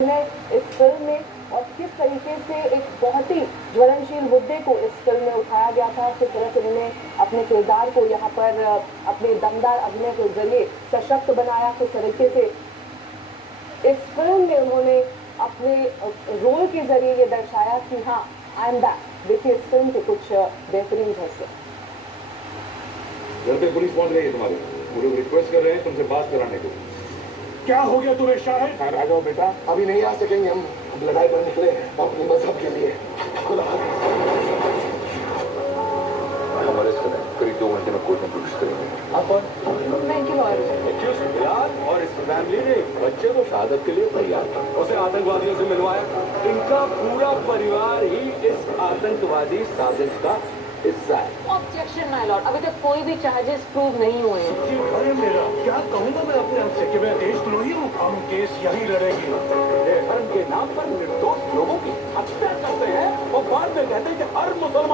ने इस फिल्म में और किस तरीके से एक बहुत ही ज्वलनशील मुद्दे को इस फिल्म में उठाया गया था, किस तरह से उन्होंने अपने किरदार को यहाँ पर अपने दमदार अभिनय के जरिए सशक्त बनाया, किस तरीके से इस फिल्म में उन्होंने अपने रोल के जरिए ये दर्शाया कि हाँ आई एम बैक। देखिए इस फिल्म के कुछ बेहतरीन झलके। घर पे पुलिस पहुंच गई है तुम्हारे, वो लोग रिक्वेस्ट कर रहे हैं तुमसे बात कराने को। क्या हो गया तुम्हें शाहिद? आ जाओ बेटा, अभी नहीं आ सकेंगे, हम लड़ाई पर निकले अपने मजहब के लिए। हम अरेस्ट करें, करीब 2 घंटे में कोर्ट में पेश करेंगे। मैं इनकी लॉयर हूँ। बिलाल और इस फैमिली ने बच्चे को शहादत के लिए तैयार था, उसे आतंकवादियों से मिलवाया। इनका पूरा परिवार ही इस आतंकवादी साजिश का हिस्सा है। ऑब्जेक्शन माय लॉर्ड, अभी तक कोई भी चार्जेस प्रूव नहीं हुए हैं। अरे मेरा क्या कहूँगा मैं अपने आप से कि मैं देशद्रोही हूँ? हम केस यही लड़ेगी। धर्म के नाम पर निर्दोष लोगों की हत्या करते हैं और बाद में कहते हैं कि हर मुसलमान